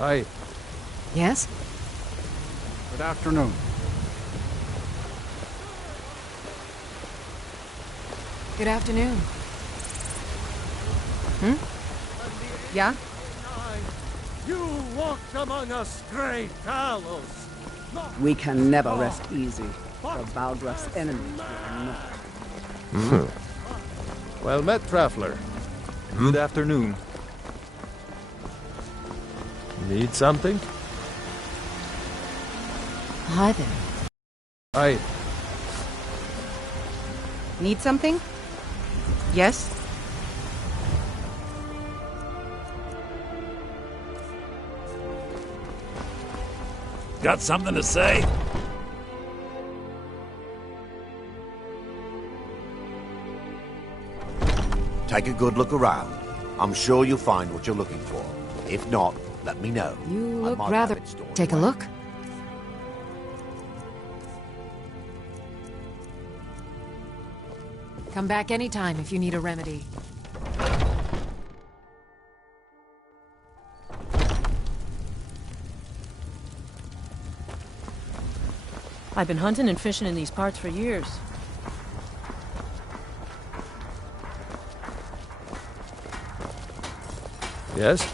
Aye. Yes? Good afternoon. Good afternoon. Hmm? Yeah? You walked among us, great Talos. We can never rest easy, for Balgraf's enemies will not. Well met, Traveler. Good afternoon. Need something? Hi there. Aye. Need something? Yes? Got something to say? Take a good look around. I'm sure you'll find what you're looking for. If not, let me know. You I look might rather... have it stored Take a away. look. Come back anytime if you need a remedy. I've been hunting and fishing in these parts for years. Yes?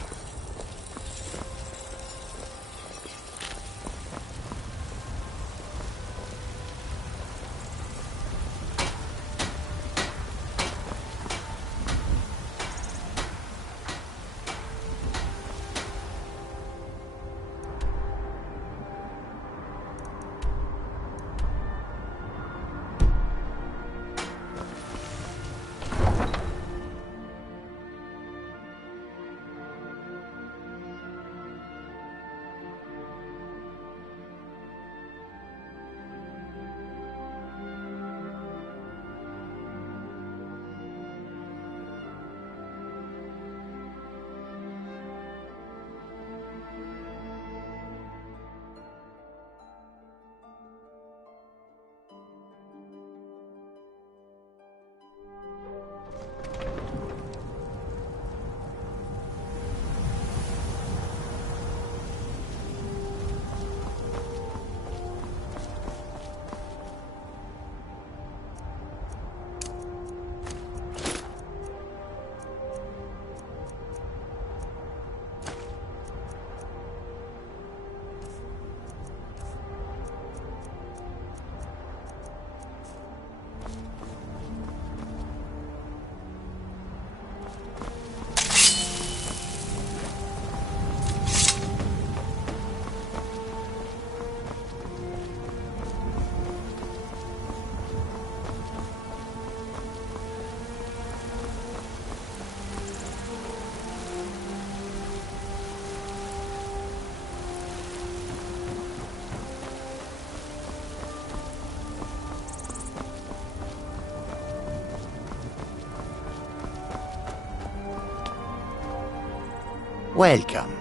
Welcome.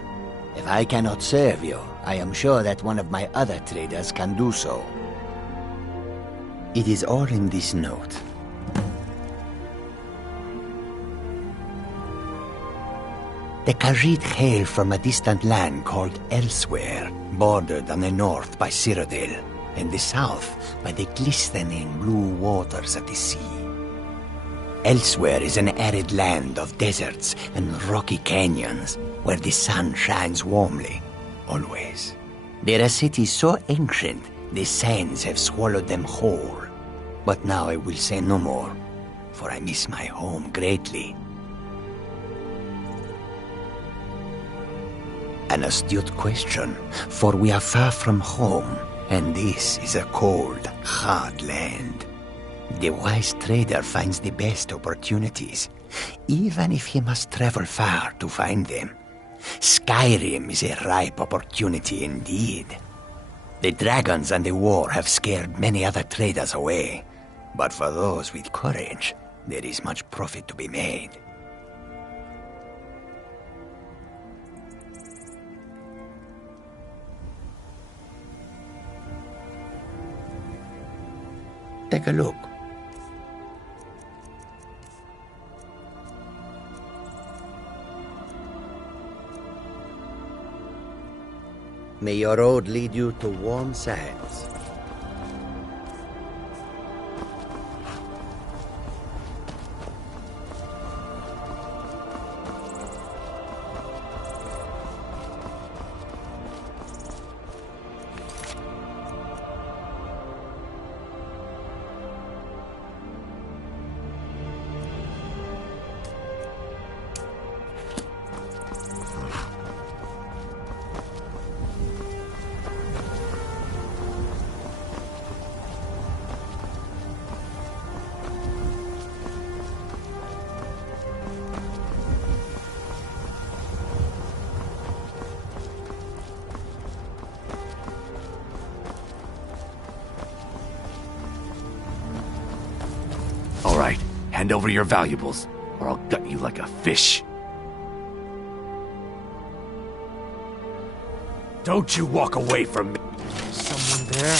If I cannot serve you, I am sure that one of my other traders can do so. It is all in this note. The Khajiit hail from a distant land called Elsewhere, bordered on the north by Cyrodiil, and the south by the glistening blue waters of the sea. Elsewhere is an arid land of deserts and rocky canyons, where the sun shines warmly, always. There are cities so ancient, the sands have swallowed them whole. But now I will say no more, for I miss my home greatly. An astute question, for we are far from home, and this is a cold, hard land. The wise trader finds the best opportunities, even if he must travel far to find them. Skyrim is a ripe opportunity indeed. The dragons and the war have scared many other traders away, but for those with courage, there is much profit to be made. Take a look. May your road lead you to warm sands. All right, hand over your valuables, or I'll gut you like a fish. Don't you walk away from me. Someone there?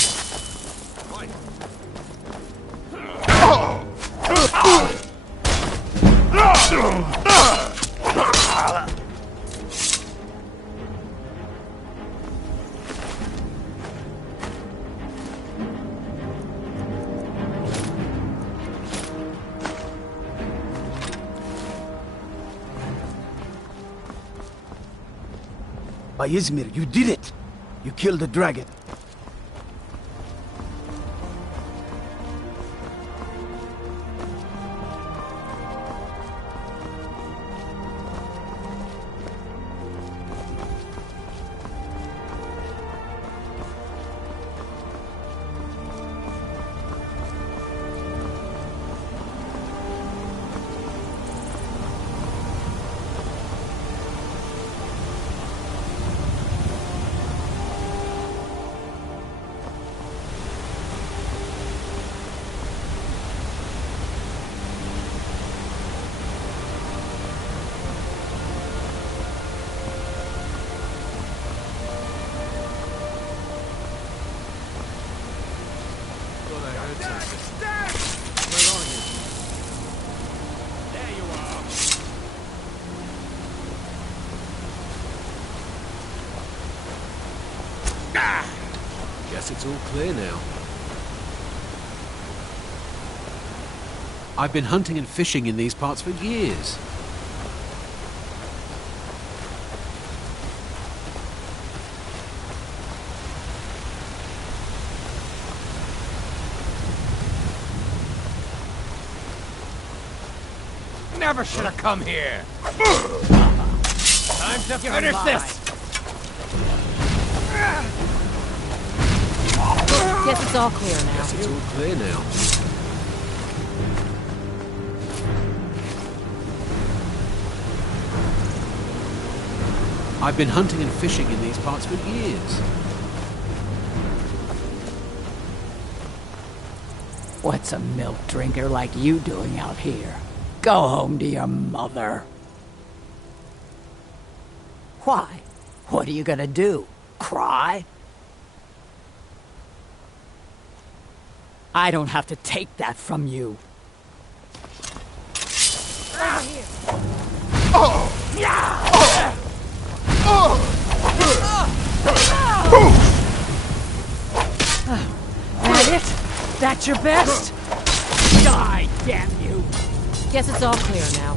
By Izmir, you did it! You killed the dragon. Guess it's all clear now. I've been hunting and fishing in these parts for years. Never should have come here. Time to finish this. Guess it's all clear now. Guess it's all clear now. I've been hunting and fishing in these parts for years. What's a milk drinker like you doing out here? Go home to your mother. Why? What are you gonna do? Cry? I don't have to take that from you. Over here. That it? That's your best? Die, damn you! Guess it's all clear now.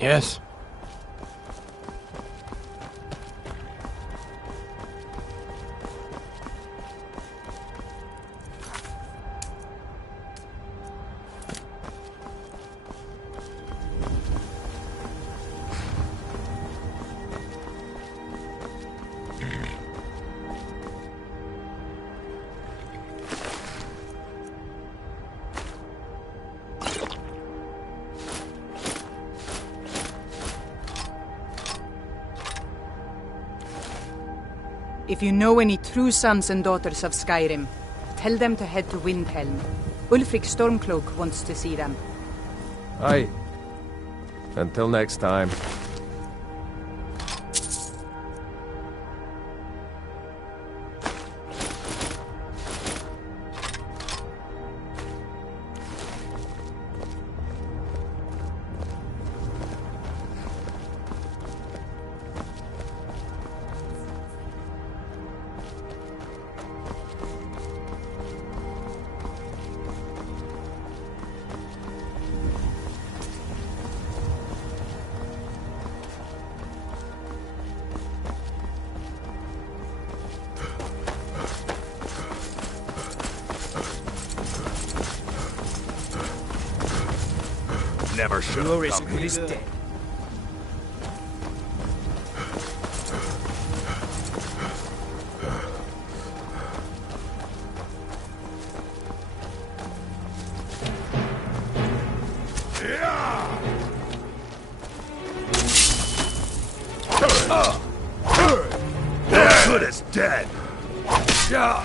Yes? If you know any true sons and daughters of Skyrim, tell them to head to Windhelm. Ulfric Stormcloak wants to see them. Aye. Until next time. Never should have come here. Dead. That good is dead. Yeah.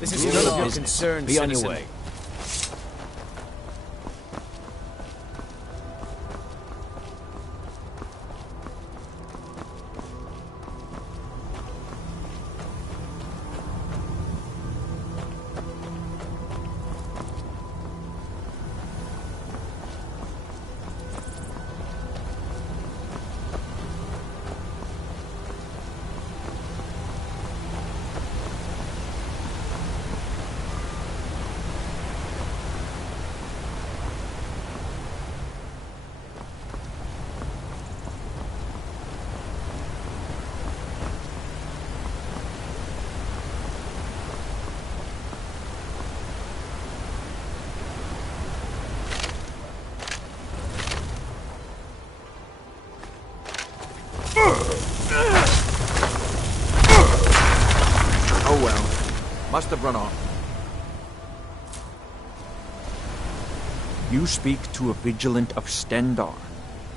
This is none of your concern, Be on your citizen. way. Oh well. Must have run off. You speak to a vigilant of Stendar.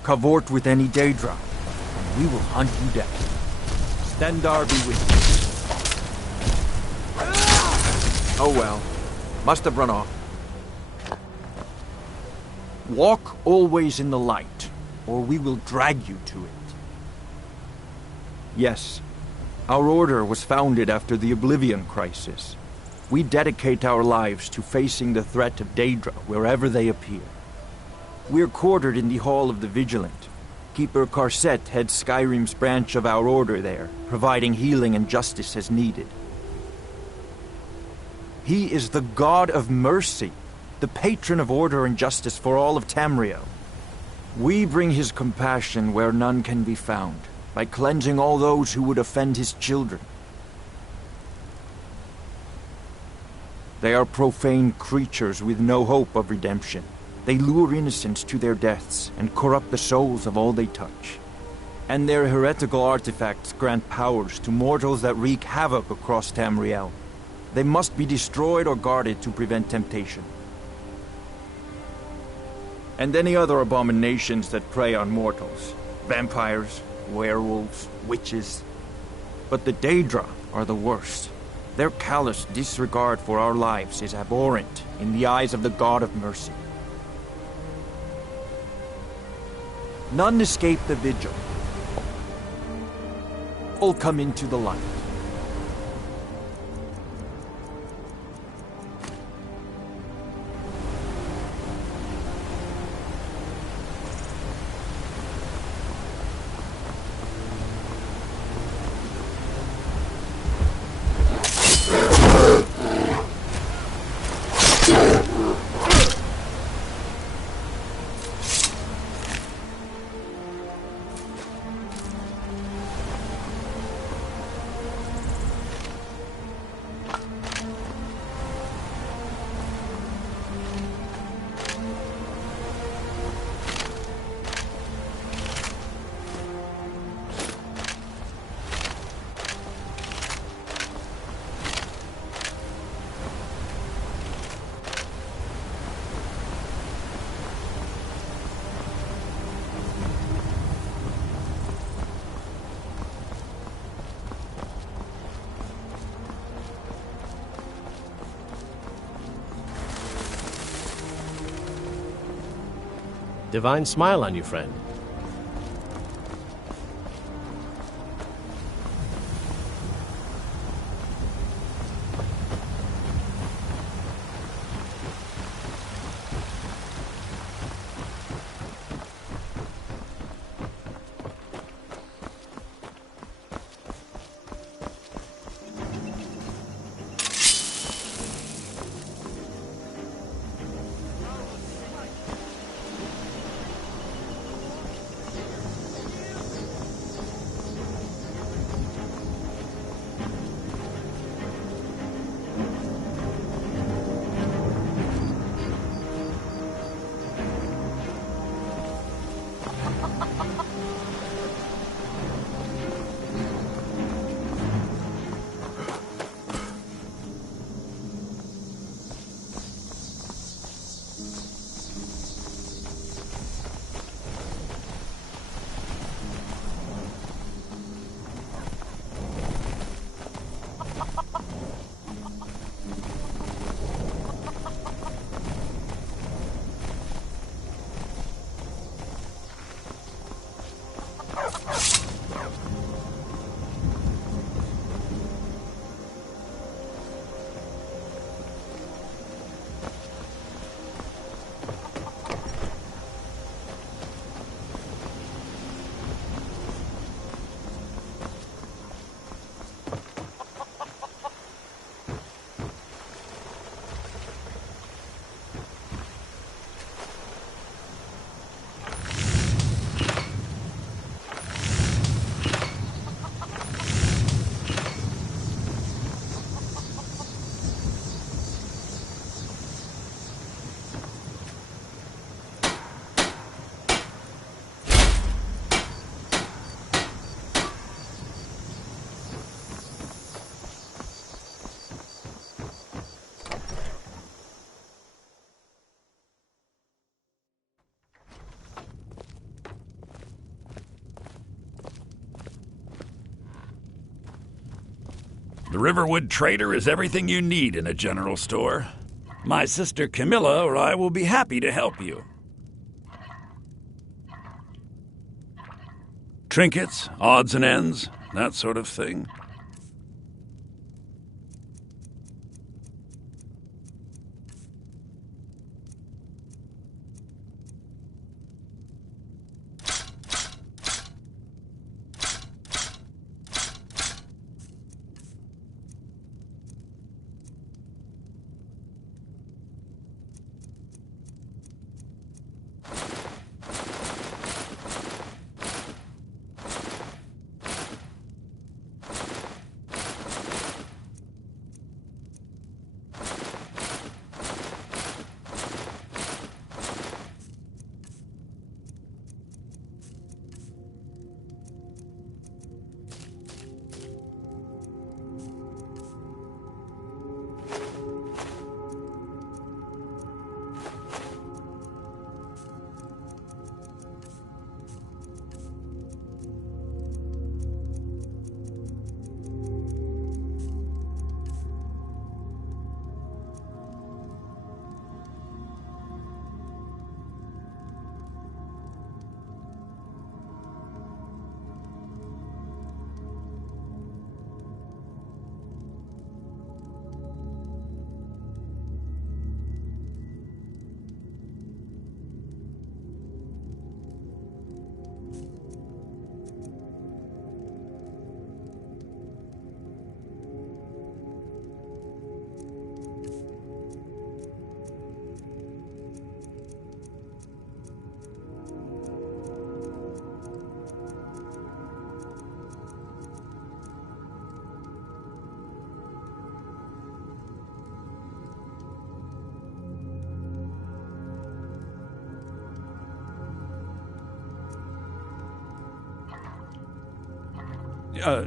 Cavort with any Daedra, and we will hunt you down. Stendar be with you. Oh well. Must have run off. Walk always in the light, or we will drag you to it. Yes, our order was founded after the Oblivion Crisis. We dedicate our lives to facing the threat of Daedra wherever they appear. We're quartered in the Hall of the Vigilant. Keeper Karset heads Skyrim's branch of our order there, providing healing and justice as needed. He is the god of mercy, the patron of order and justice for all of Tamriel. We bring his compassion where none can be found, by cleansing all those who would offend his children. They are profane creatures with no hope of redemption. They lure innocents to their deaths and corrupt the souls of all they touch. And their heretical artifacts grant powers to mortals that wreak havoc across Tamriel. They must be destroyed or guarded to prevent temptation. And any other abominations that prey on mortals. Vampires, werewolves, witches. But the Daedra are the worst. Their callous disregard for our lives is abhorrent in the eyes of the God of mercy. None escape the vigil. All come into the light. Divine smile on you, friend. The Riverwood Trader is everything you need in a general store. My sister Camilla or I will be happy to help you. Trinkets, odds and ends, that sort of thing.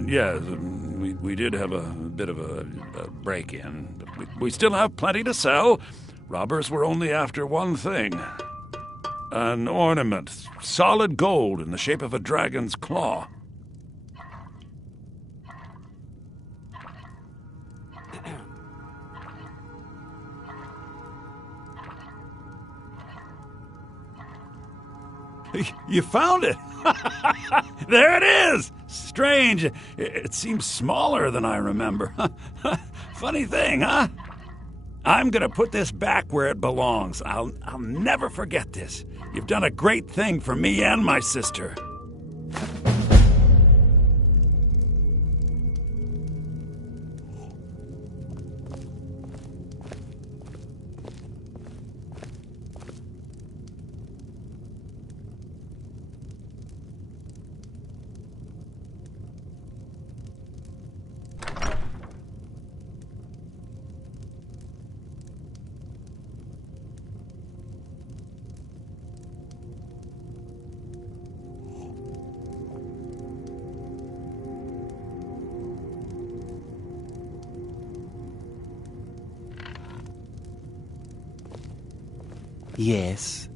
Yeah, we did have a bit of a break-in, but we still have plenty to sell. Robbers were only after one thing. An ornament, solid gold in the shape of a dragon's claw. You found it! There it is! Strange. It seems smaller than I remember. Funny thing, huh? I'm gonna put this back where it belongs. I'll never forget this. You've done a great thing for me and my sister. Yes.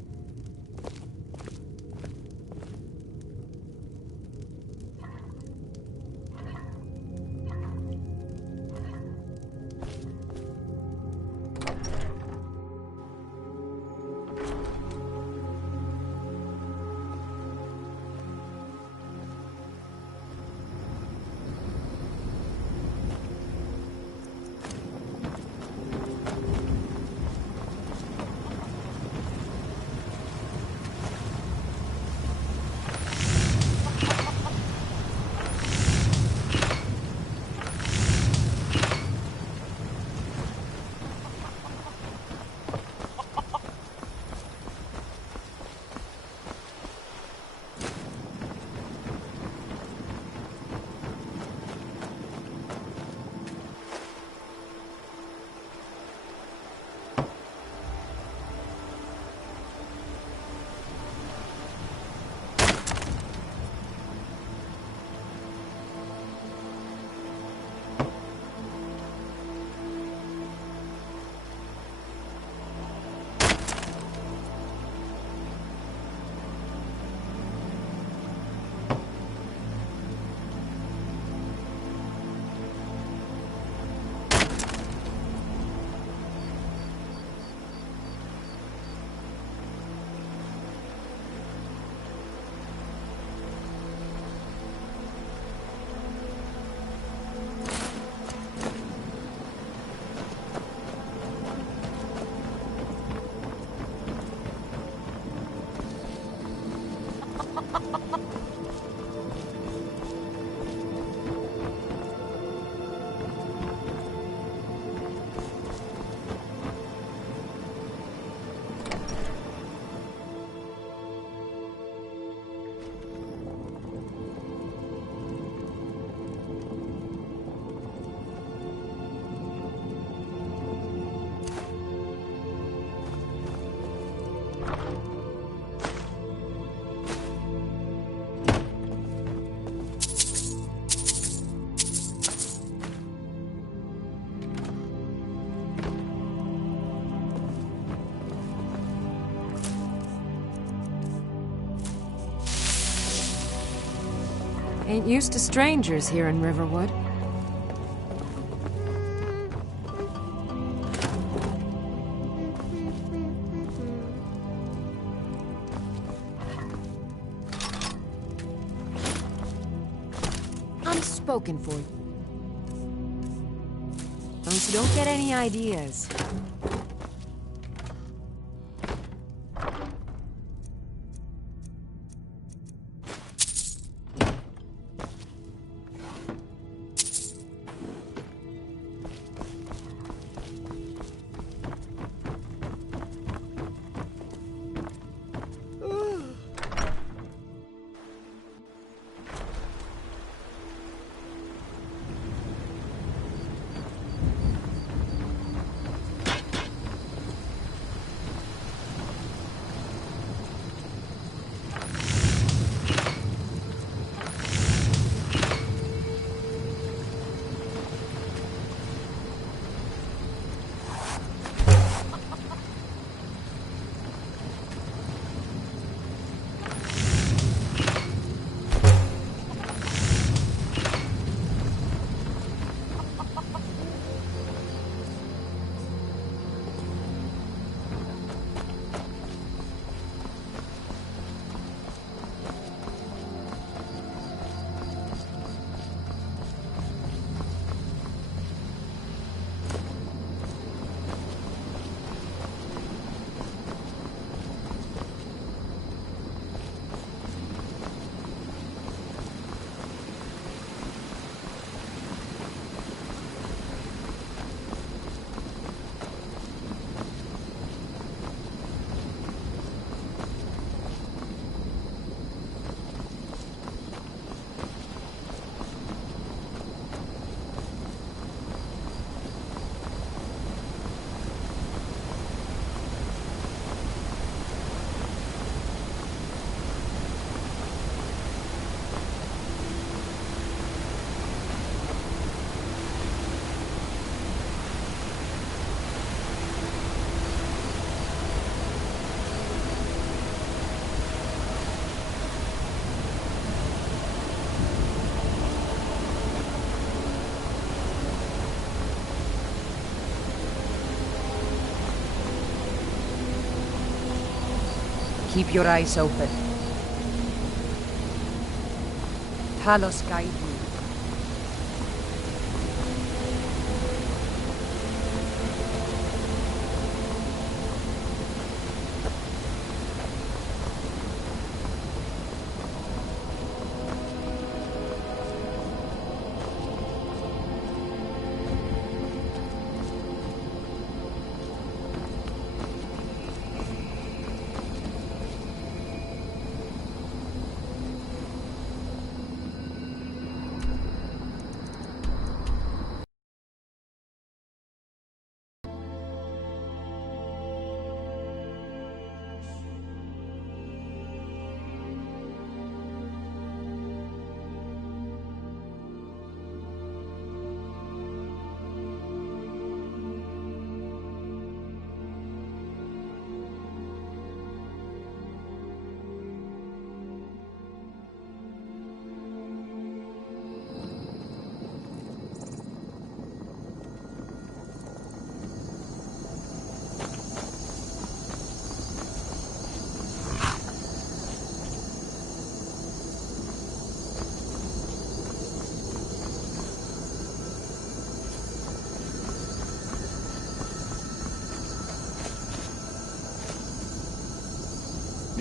Ain't used to strangers here in Riverwood. I'm spoken for. So don't get any ideas. Keep your eyes open. Talos guide you.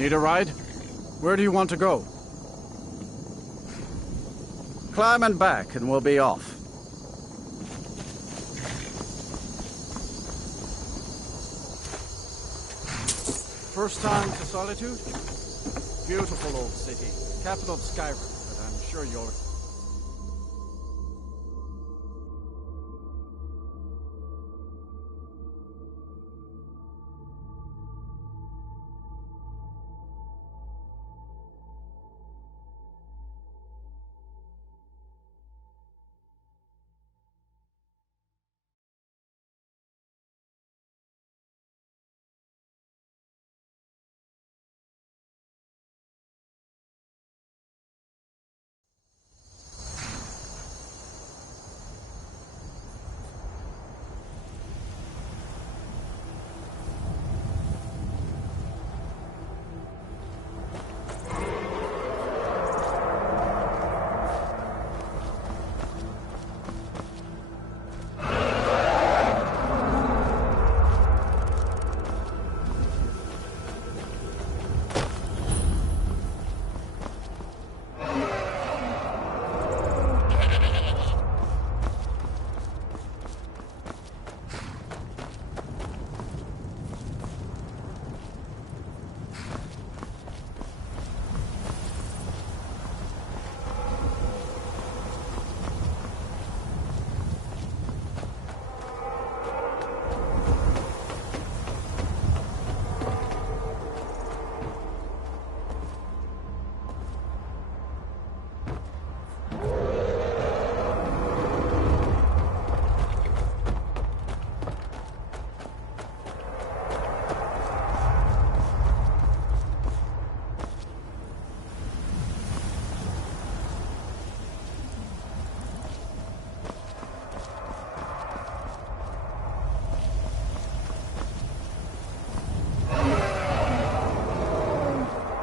Need a ride? Where do you want to go? Climb and back, and we'll be off. First time to Solitude? Beautiful old city. Capital of Skyrim, but I'm sure you'll...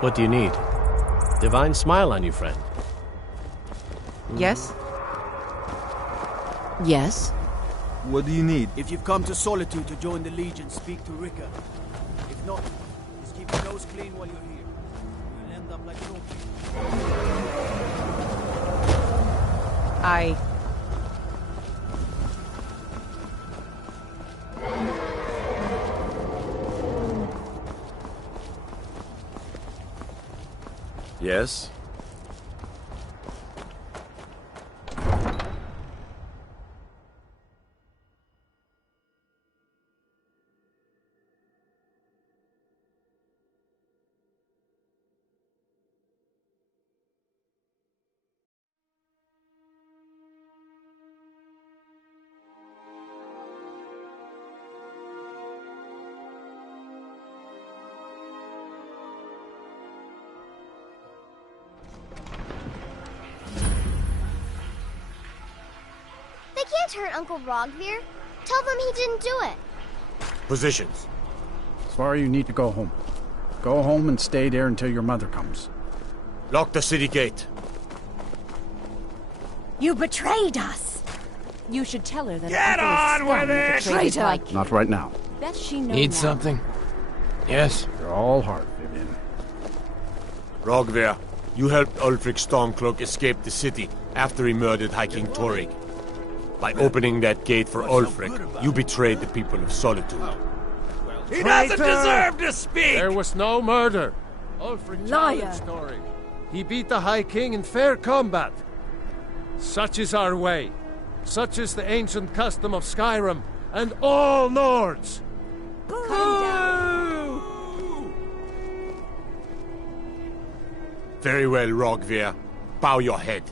What do you need? Divine smile on you, friend. Yes? Yes? What do you need? If you've come to Solitude to join the Legion, speak to Rika. If not, just keep your nose clean while you're here. You'll end up like Loki. I... Yes? Can't hurt Uncle Rogvir. Tell them he didn't do it. Positions. Sorry, you need to go home. Go home and stay there until your mother comes. Lock the city gate. You betrayed us! You should tell her that Get on with it! Traitor! Not right now. Bet she knows. Need something? Yes? You're all heart, Vivian. Rogvir, you helped Ulfric Stormcloak escape the city after he murdered High King Torrig. By opening that gate for Ulfric, you betrayed the people of Solitude. He doesn't deserve to speak! There was no murder. Ulfric challenged Torrig. He beat the High King in fair combat. Such is our way. Such is the ancient custom of Skyrim and all Nords. Very well, Rogvir. Bow your head.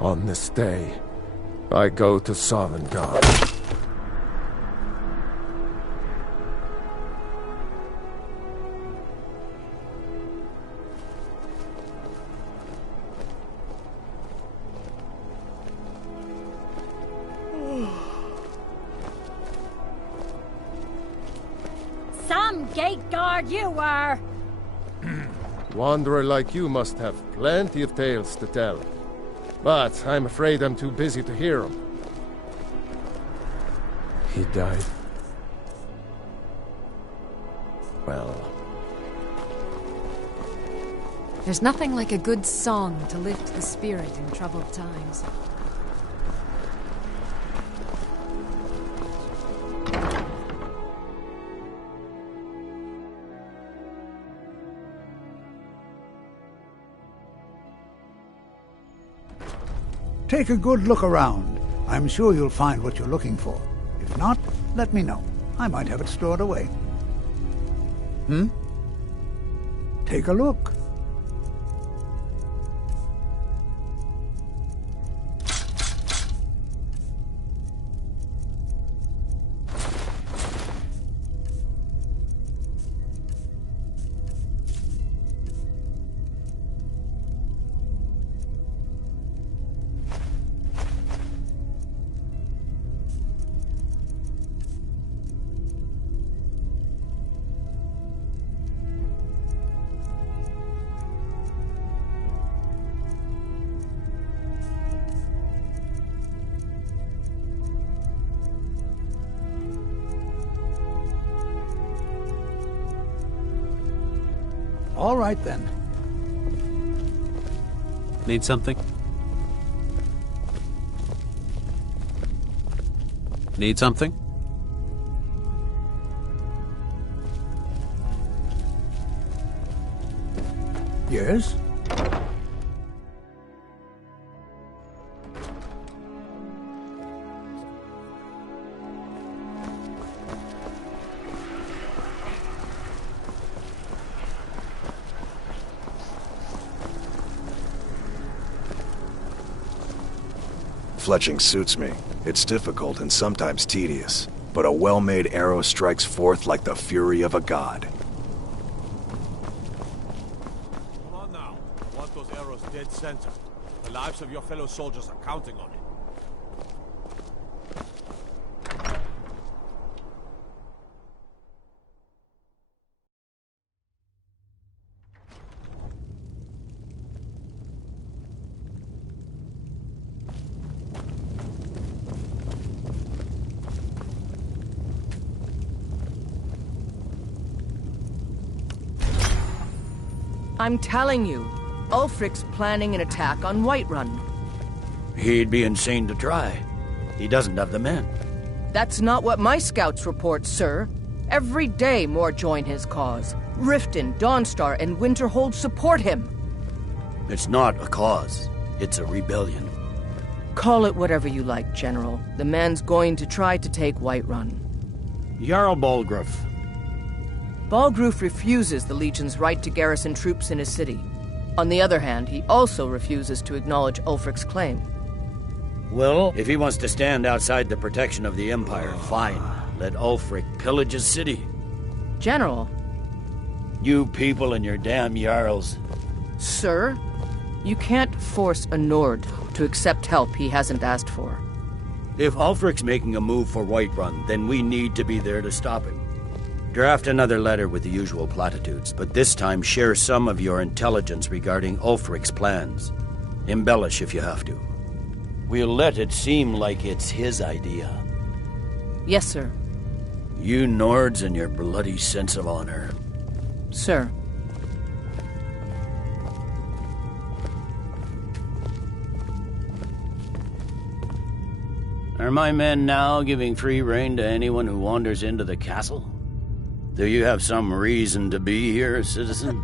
On this day, I go to Sovngarde. Some gate guard you were! Wanderer like you must have plenty of tales to tell. But I'm afraid I'm too busy to hear them. He died. Well... There's nothing like a good song to lift the spirit in troubled times. Take a good look around. I'm sure you'll find what you're looking for. If not, let me know. I might have it stored away. Take a look. All right, then. Need something? Need something? Yes? Fletching suits me. It's difficult and sometimes tedious, but a well-made arrow strikes forth like the fury of a god. Come on now. I want those arrows dead center. The lives of your fellow soldiers are counting on it. I'm telling you, Ulfric's planning an attack on Whiterun. He'd be insane to try. He doesn't have the men. That's not what my scouts report, sir. Every day more join his cause. Riften, Dawnstar, and Winterhold support him. It's not a cause. It's a rebellion. Call it whatever you like, General. The man's going to try to take Whiterun. Jarl Balgruuf. Balgruuf refuses the Legion's right to garrison troops in his city. On the other hand, he also refuses to acknowledge Ulfric's claim. Well, if he wants to stand outside the protection of the Empire, fine. Let Ulfric pillage his city. General. You people and your damn Jarls. Sir, you can't force a Nord to accept help he hasn't asked for. If Ulfric's making a move for Whiterun, then we need to be there to stop him. Draft another letter with the usual platitudes, but this time share some of your intelligence regarding Ulfric's plans. Embellish if you have to. We'll let it seem like it's his idea. Yes, sir. You Nords and your bloody sense of honor. Sir. Are my men now giving free rein to anyone who wanders into the castle? Do you have some reason to be here, citizen?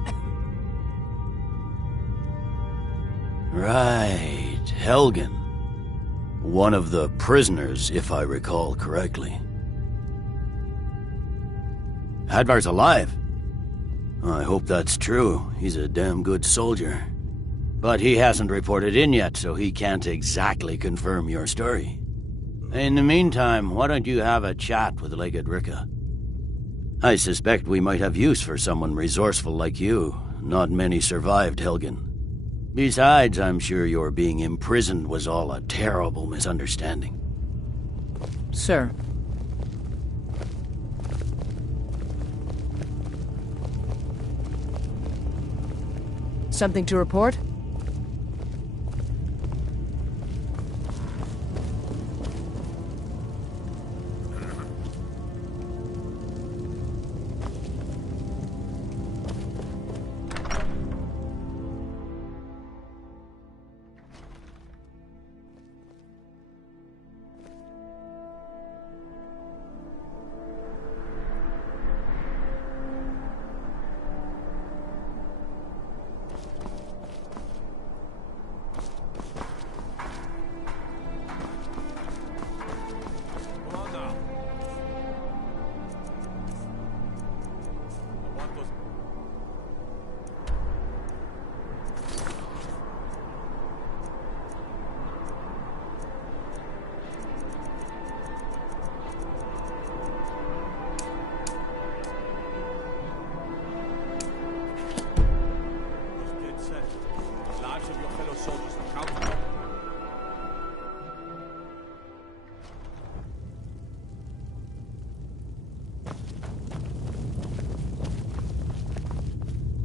Right, Helgen. One of the prisoners, if I recall correctly. Hadvar's alive. I hope that's true. He's a damn good soldier. But he hasn't reported in yet, so he can't exactly confirm your story. In the meantime, why don't you have a chat with Legate Ricka? I suspect we might have use for someone resourceful like you. Not many survived Helgen. Besides, I'm sure your being imprisoned was all a terrible misunderstanding. Sir. Something to report?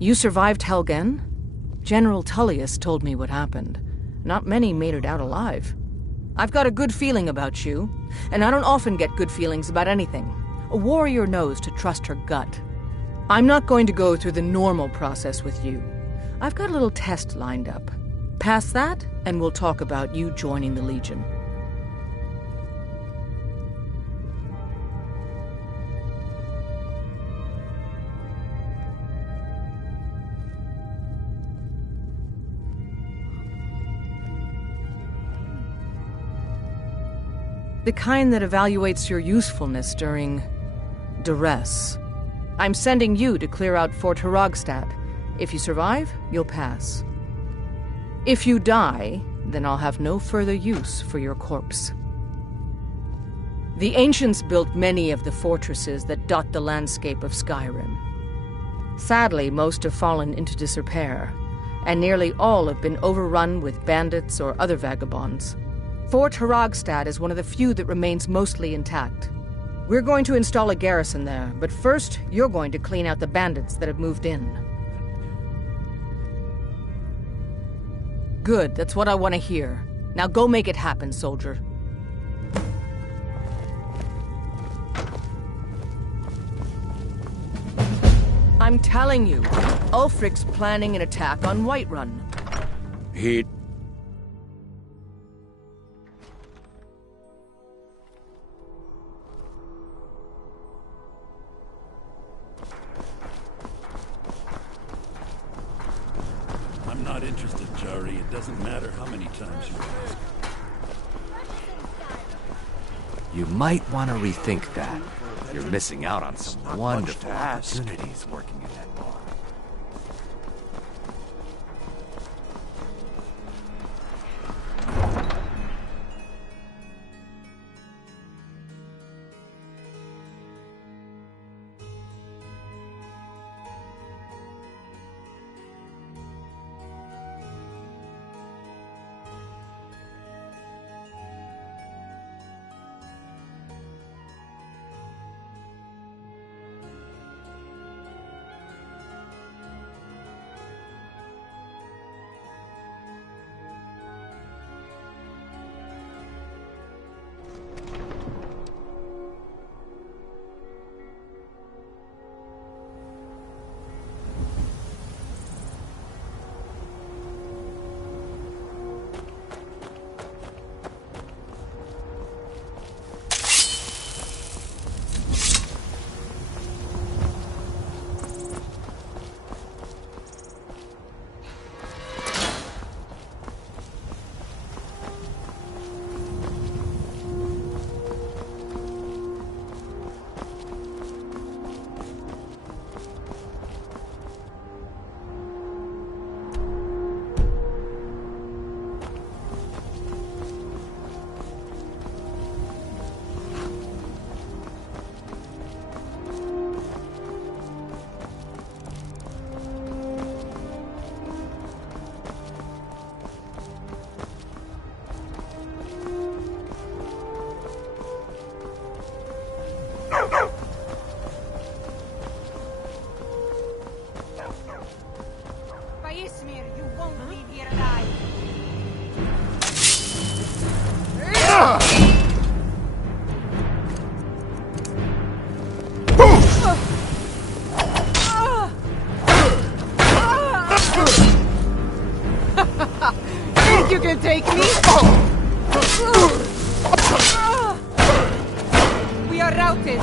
You survived Helgen? General Tullius told me what happened. Not many made it out alive. I've got a good feeling about you, and I don't often get good feelings about anything. A warrior knows to trust her gut. I'm not going to go through the normal process with you. I've got a little test lined up. Pass that, and we'll talk about you joining the Legion. The kind that evaluates your usefulness during duress. I'm sending you to clear out Fort Hrogstad. If you survive, you'll pass. If you die, then I'll have no further use for your corpse. The ancients built many of the fortresses that dot the landscape of Skyrim. Sadly, most have fallen into disrepair, and nearly all have been overrun with bandits or other vagabonds. Fort Hrogstad is one of the few that remains mostly intact. We're going to install a garrison there, but first, you're going to clean out the bandits that have moved in. Good, that's what I want to hear. Now go make it happen, soldier. I'm telling you, Ulfric's planning an attack on Whiterun. I'm not interested, Jari. It doesn't matter how many times you ask. You might want to rethink that. You're missing out on some wonderful opportunities working in that bar. Think you can take me? We are routed.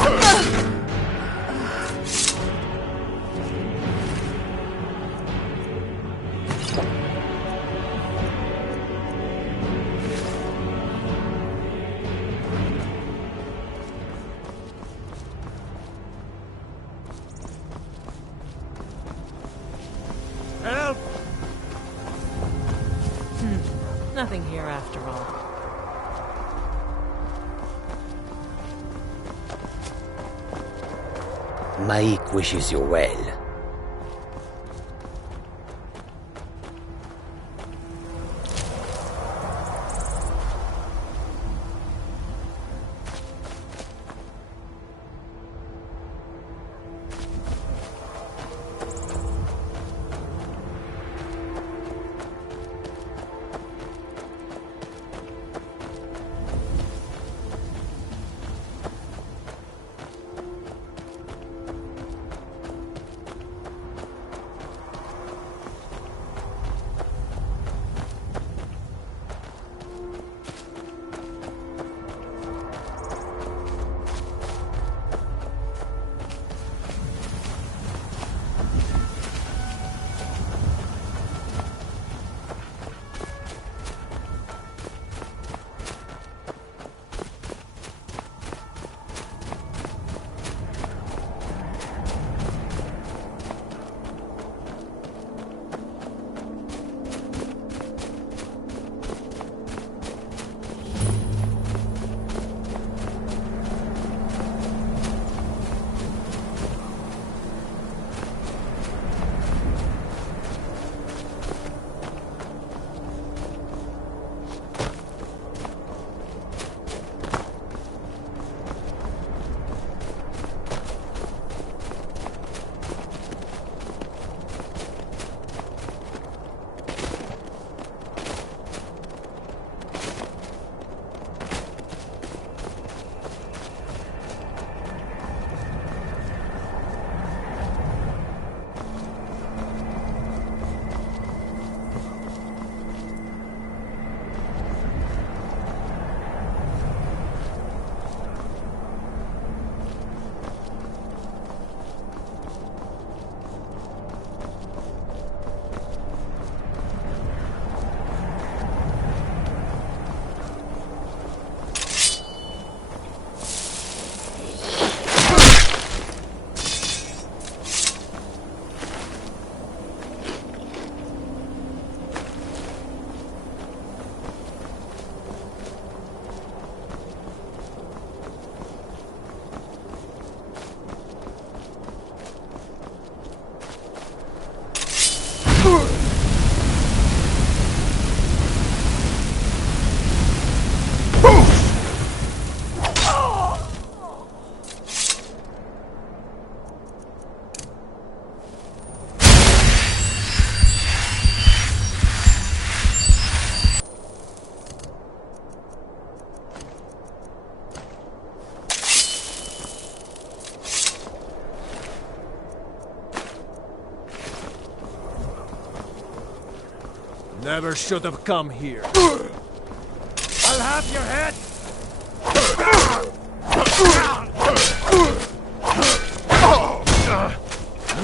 Help! Nothing here after all. Maik wishes you well. Never should have come here. I'll have your head!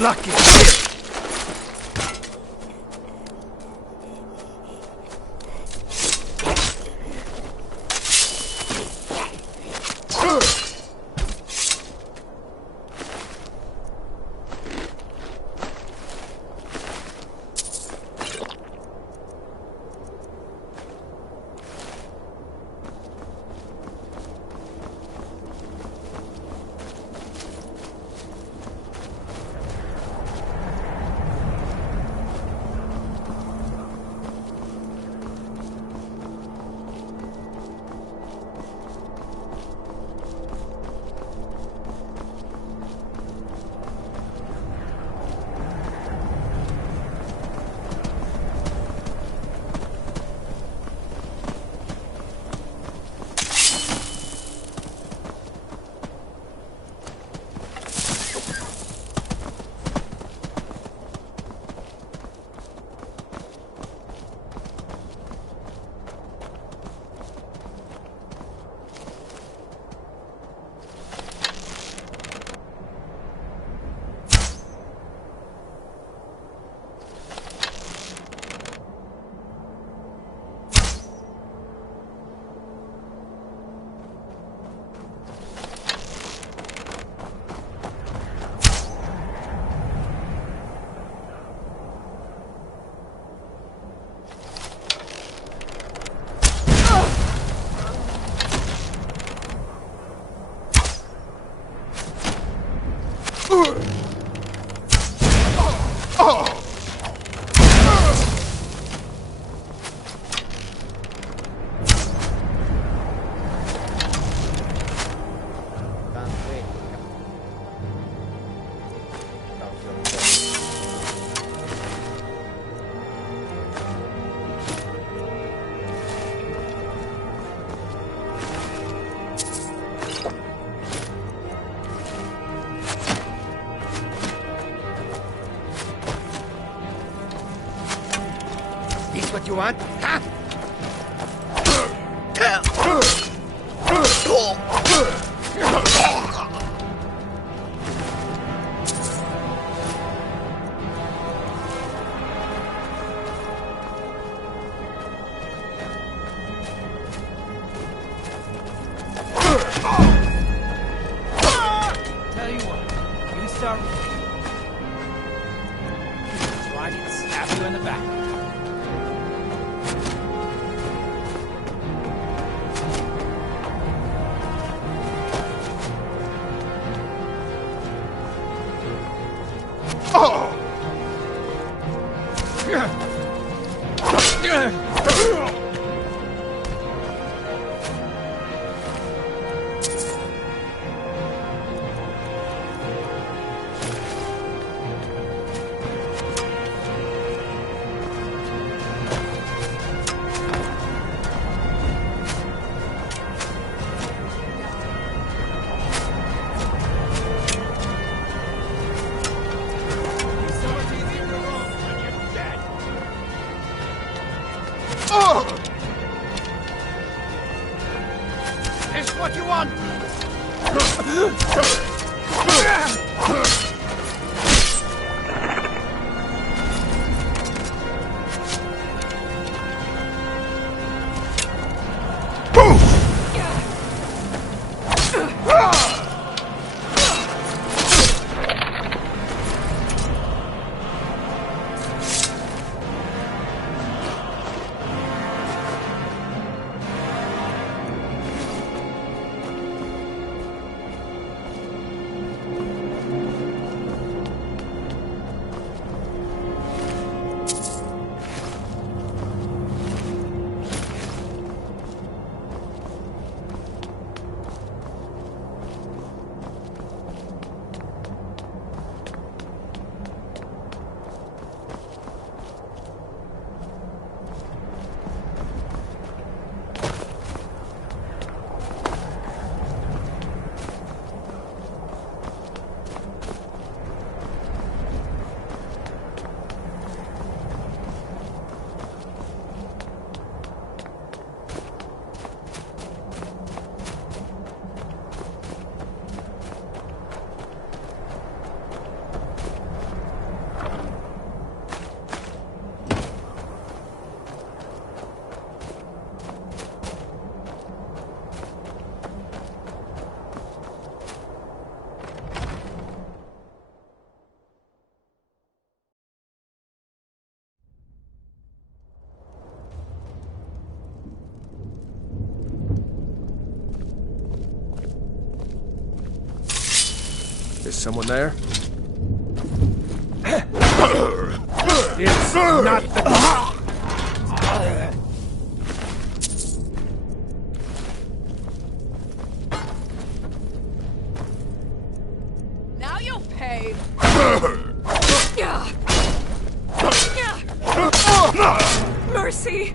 Lucky! This what you want? Huh? Tell you what, you start with me. Try to stab you in the back. Is someone there? It's not the... Now you'll pay. Mercy.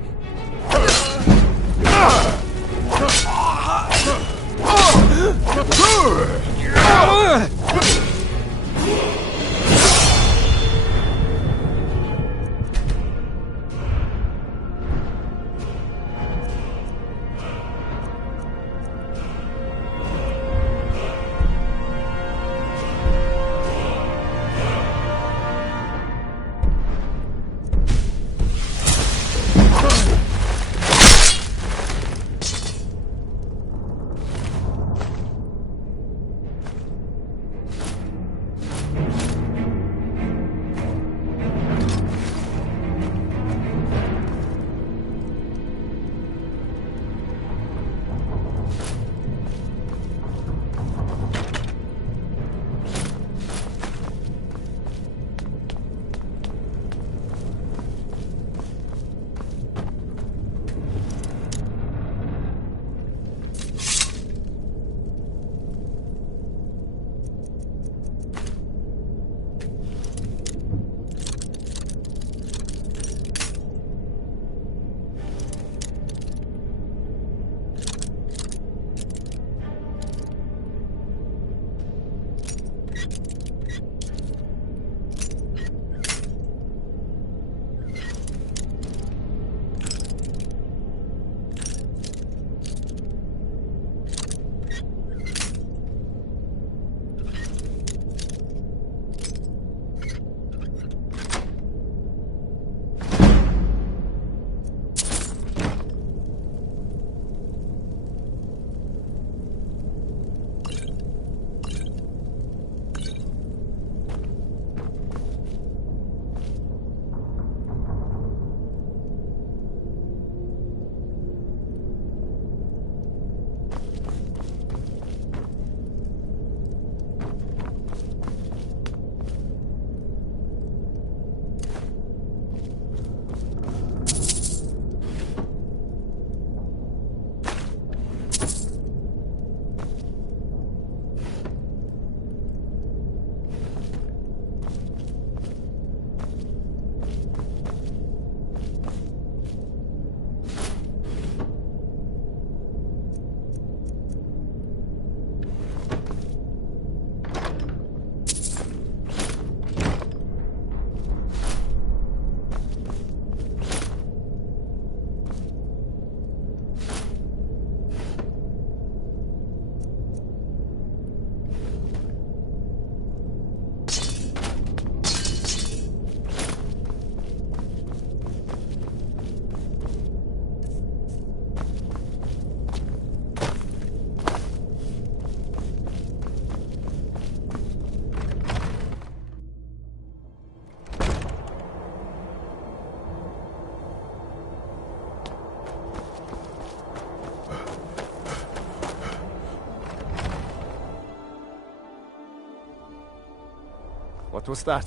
What was that?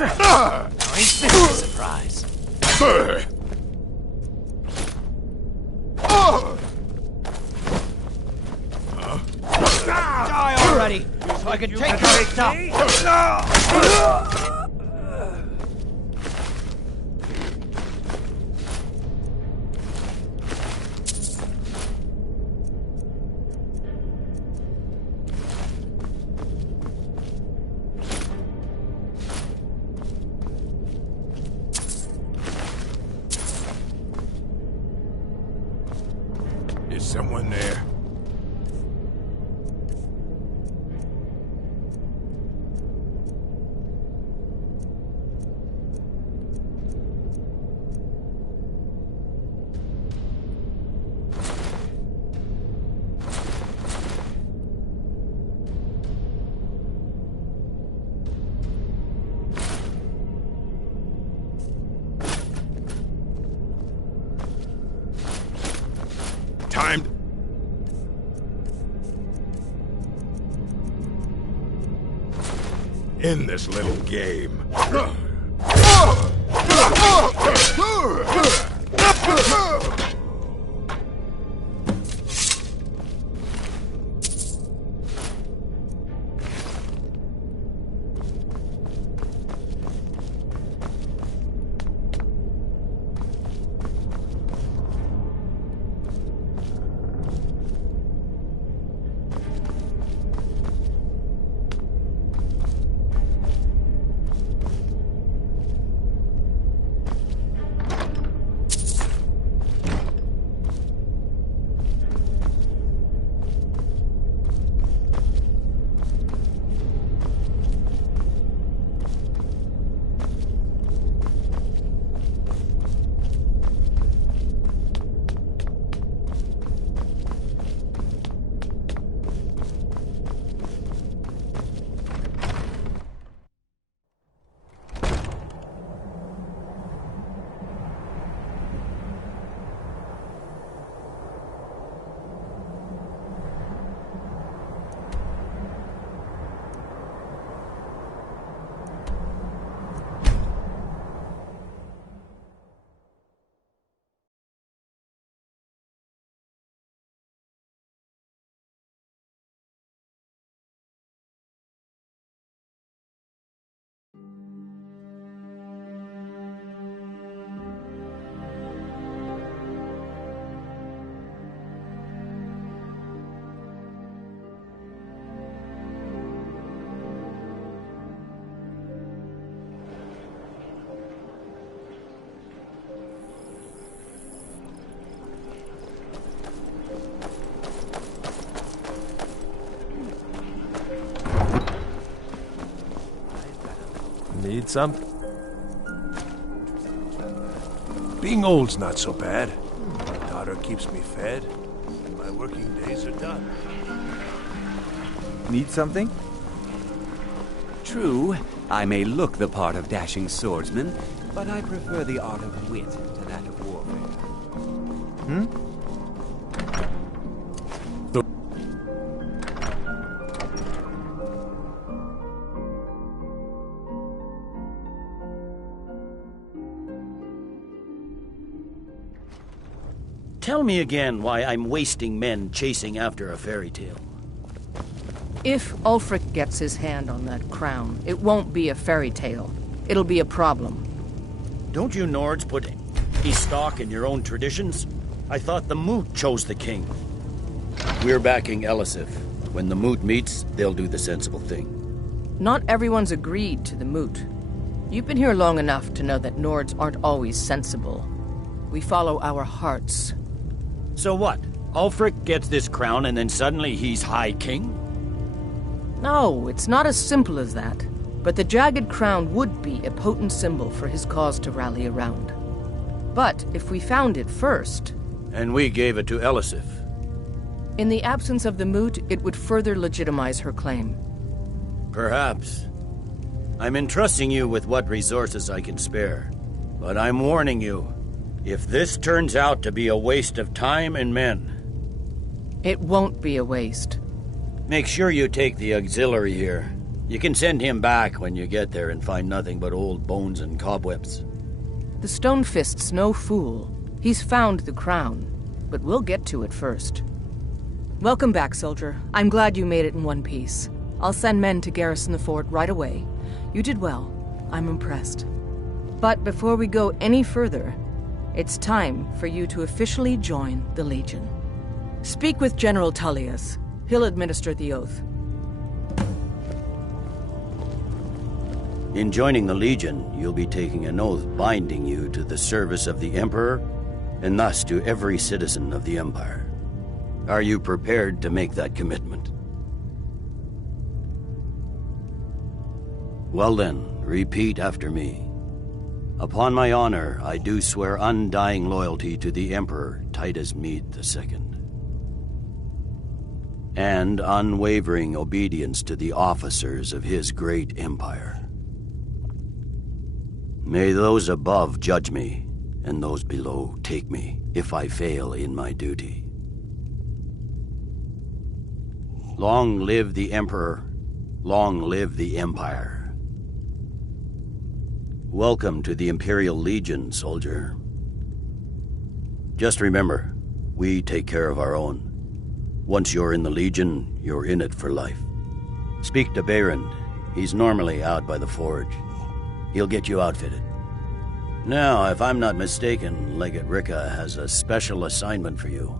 Now ain't this a surprise? Die already, so I can take your stuff! Is someone there? Timed. in this little game. Need some? Being old's not so bad. My daughter keeps me fed, and my working days are done. Need something? True, I may look the part of dashing swordsman, but I prefer the art of wit to that of warfare. Hmm? Tell me again why I'm wasting men chasing after a fairy tale. If Ulfric gets his hand on that crown, it won't be a fairy tale. It'll be a problem. Don't you Nords put any stock in your own traditions? I thought the Moot chose the king. We're backing Elisif. When the Moot meets, they'll do the sensible thing. Not everyone's agreed to the moot. You've been here long enough to know that Nords aren't always sensible. We follow our hearts. So what? Ulfric gets this crown and then suddenly he's High King? No, it's not as simple as that. But the jagged crown would be a potent symbol for his cause to rally around. But if we found it first... And we gave it to Elisif. In the absence of the moot, it would further legitimize her claim. Perhaps. I'm entrusting you with what resources I can spare. But I'm warning you, if this turns out to be a waste of time and men... It won't be a waste. Make sure you take the auxiliary here. You can send him back when you get there and find nothing but old bones and cobwebs. The Stonefist's no fool. He's found the crown, but we'll get to it first. Welcome back, soldier. I'm glad you made it in one piece. I'll send men to garrison the fort right away. You did well. I'm impressed. But before we go any further, it's time for you to officially join the Legion. Speak with General Tullius. He'll administer the oath. In joining the Legion, you'll be taking an oath binding you to the service of the Emperor, and thus to every citizen of the Empire. Are you prepared to make that commitment? Well then, repeat after me. Upon my honor, I do swear undying loyalty to the Emperor Titus Mede II. And unwavering obedience to the officers of his great empire. May those above judge me, and those below take me, if I fail in my duty. Long live the Emperor, long live the Empire. Welcome to the Imperial Legion, soldier. Just remember, we take care of our own. Once you're in the Legion, you're in it for life. Speak to Behrend. He's normally out by the forge. He'll get you outfitted. Now, if I'm not mistaken, Legate Rika has a special assignment for you.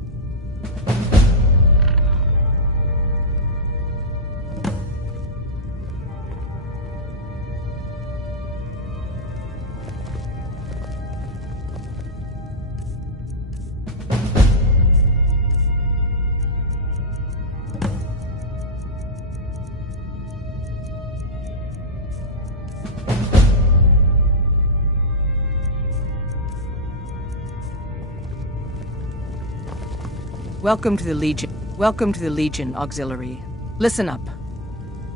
Welcome to the Legion. Welcome to the Legion, Auxiliary. Listen up.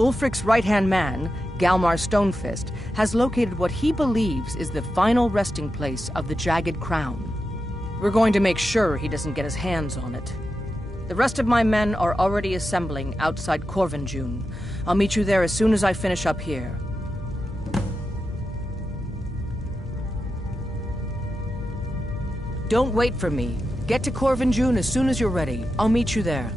Ulfric's right-hand man, Galmar Stonefist, has located what he believes is the final resting place of the Jagged Crown. We're going to make sure he doesn't get his hands on it. The rest of my men are already assembling outside Corvinjune. I'll meet you there as soon as I finish up here. Don't wait for me. Get to Corvinjune as soon as you're ready. I'll meet you there.